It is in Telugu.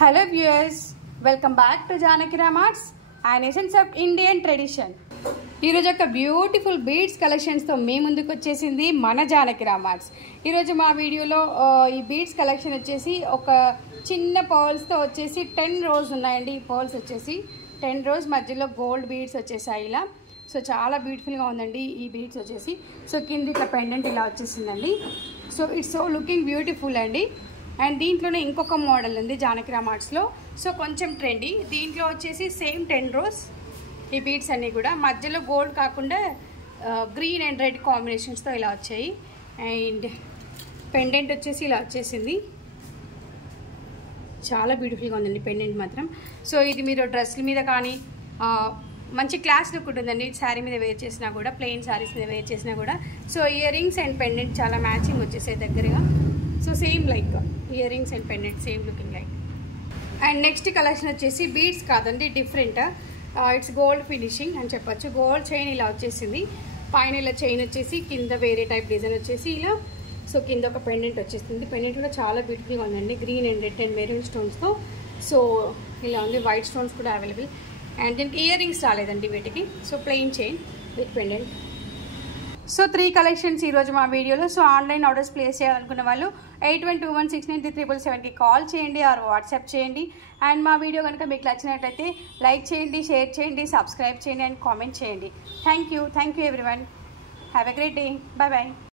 Hello viewers, welcome back to Janaki Ram Arts and Essence of Indian Tradition. ఈ రోజు ఒక బ్యూటిఫుల్ బీడ్స్ కలెక్షన్స్ తో మీ ముందుకు వచ్చేసింది మన జానకి రామ్ ఆర్ట్స్. ఈ రోజు మా వీడియోలో ఈ బీడ్స్ కలెక్షన్ వచ్చేసి ఒక చిన్న పర్ల్స్ తో వచ్చేసి 10 రోస్ ఉన్నాయండి. ఈ పర్ల్స్ వచ్చేసి 10 రోస్ మధ్యలో గోల్డ్ బీడ్స్ వచ్చేసాయి ఇలా. సో చాలా బ్యూటిఫుల్ గా ఉందండి ఈ బీడ్స్ వచ్చేసి. సో కింద ఇట్లా పెండెంట్ ఇలా వచ్చేసిందండి. So it's so looking beautiful అండి. అండ్ దీంట్లోనే ఇంకొక మోడల్ ఉంది జానకి రామ్ ఆర్ట్స్లో. సో కొంచెం ట్రెండీ. దీంట్లో వచ్చేసి సేమ్ 10 రోస్ ఈ బీడ్స్ అన్నీ కూడా మధ్యలో గోల్డ్ కాకుండా గ్రీన్ అండ్ రెడ్ కాంబినేషన్స్తో ఇలా వచ్చాయి. అండ్ పెండెంట్ వచ్చేసి ఇలా వచ్చేసింది. చాలా బ్యూటిఫుల్గా ఉందండి పెండెంట్ మాత్రం. సో ఇది మీరు డ్రెస్ల మీద కానీ మంచి క్లాస్ లుక్ ఉంటుందండి. శారీ మీద వేర్ చేసినా కూడా, ప్లెయిన్ శారీస్ మీద వేర్ చేసినా కూడా. So ear rings and pendant చాలా మ్యాచింగ్ వచ్చేసాయి దగ్గరగా. So same like ear rings and pendant same looking like. And next collection వచ్చేసి బీడ్స్ కాదండి, డిఫరెంట్. ఇట్స్ గోల్డ్ ఫినిషింగ్ అని చెప్పొచ్చు. గోల్డ్ చైన్ ఇలా వచ్చేసింది. పైన ఇలా చైన్ వచ్చేసి కింద వేరే టైప్ డిజైన్ వచ్చేసి ఇలా. సో కింద ఒక పెండెంట్ వచ్చేస్తుంది. పెండెంట్ కూడా చాలా బ్యూటిఫుల్గా ఉందండి, green and red and maroon స్టోన్స్తో. సో ఇలా ఉంది. వైట్ స్టోన్స్ కూడా అవైలబుల్. అండ్ దీనికి ఇయర్ రింగ్స్ రాలేదండి వీటికి. So plain chain with pendant. So 3 collections ఈరోజు మా వీడియోలో. సో ఆన్లైన్ ఆర్డర్స్ ప్లేస్ చేయాలనుకున్న వాళ్ళు 8121693777కి కాల్ చేయండి ఆర్ వాట్సాప్ చేయండి. అండ్ మా వీడియో కనుక మీకు నచ్చినట్లయితే లైక్ చేయండి, షేర్ చేయండి, సబ్స్క్రైబ్ చేయండి అండ్ కామెంట్ చేయండి. Thank you everyone. Have a great day. Bye bye.